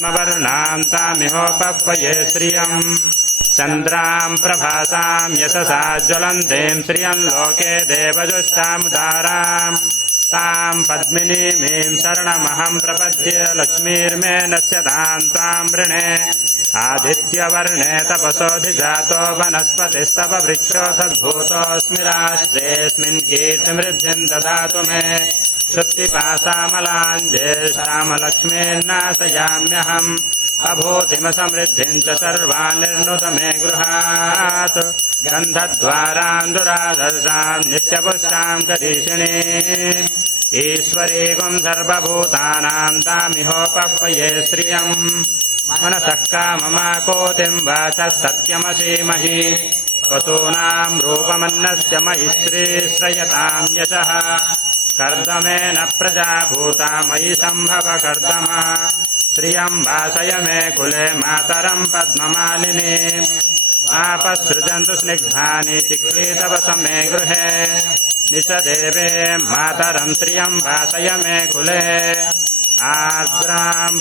पद्मवर्णाम् तामिहोपह्वये श्रियम् चन्द्राम् प्रभासाम् यशसा ज्वलन्तीम् श्रियम् लोके देवजुष्टामुदाराम् ताम् पद्मिनीमीम् शरणमहम् प्रपद्ये लक्ष्मीर्मे नश्यताम् त्वाम् वृणे आदित्यवर्णे तपसोऽधिजातो वनस्पतिस्तव वृक्षोऽथद्भूतोऽस्मि राष्ट्रेऽस्मिन् कीर्तिमृद्धिम् ददातु मे श्रुतिपासामलाञ्जेषामलक्ष्मीर्नाशयाम्यहम् अभूतिमसमृद्धिम् च सर्वान् निर्नुत मे गृहात् गन्धद्वारान्दुरादर्शाम् नित्यपुष्टाम् करीषिणीम् ईश्वरीगुम् सर्वभूतानाम् तामिहोपह्वये श्रियम् मनसः काममाकोतिम् वाचः सत्यमसीमहि वसूनाम् रूपमन्नस्य मयि श्रीश्रयताम् यशः कर्दमेन प्रजा भूता मयि सम्भव कर्दमा श्रियम् वासय मे कुले मातरम् पद्ममालिनी आपसृजन्तु स्निग्धानि चिक्लीतवस मे गृहे निशदेवे मातरम् श्रियम् वासय मे कुले आर्द्राम्